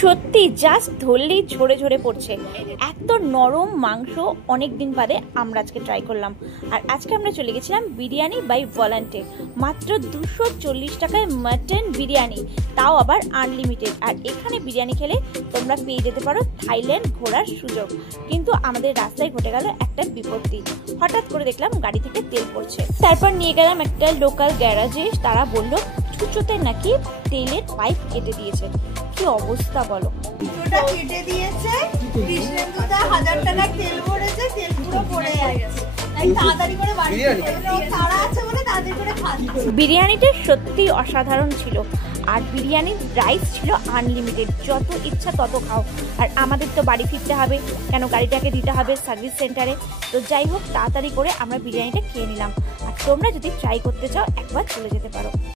সত্যি জাস্ট ধরলেই ঝরে ঝরে পড়ছে, এত নরম মাংস অনেকদিন বাদে আমরা আজকে ট্রাই করলাম। আর আজকে আমরা চলে গেছিলাম বিরিয়ানি বাই ভলান্টে, মাত্র 240 টাকায় মাটন বিরিয়ানি, তাও আবার আনলিমিটেড। আর এখানে বিরিয়ানি খেলে তোমরা পেয়ে যেতে পারো থাইল্যান্ড ঘোরার সুযোগ। কিন্তু আমাদের রাস্তায় ঘটে গেল একটা বিপত্তি, হঠাৎ করে দেখলাম গাড়ি থেকে তেল পড়ছে। তারপর নিয়ে গেলাম একটা লোকাল গ্যারাজে, তারা বললো ছুঁচোতে নাকি তেলের পাইপ কেটে দিয়েছে। কি অবস্থা বলো, কেটে দিয়েছে, কৃষ্ণেন্দুদা 1000 টাকা তেল ভরেছে, তেল পুরো পড়ে গেছে। বিরিয়ানিটা সত্যি অসাধারণ ছিল, আর বিরিয়ানির রাইস ছিল আনলিমিটেড, যত ইচ্ছা তত খাও। আর আমাদের তো বাড়ি ফিরতে হবে, কেন গাড়িটাকে দিতে হবে সার্ভিস সেন্টারে। তো যাই হোক, তাড়াতাড়ি করে আমরা বিরিয়ানিটা খেয়ে নিলাম। আর তোমরা যদি ট্রাই করতে চাও একবার চলে যেতে পারো।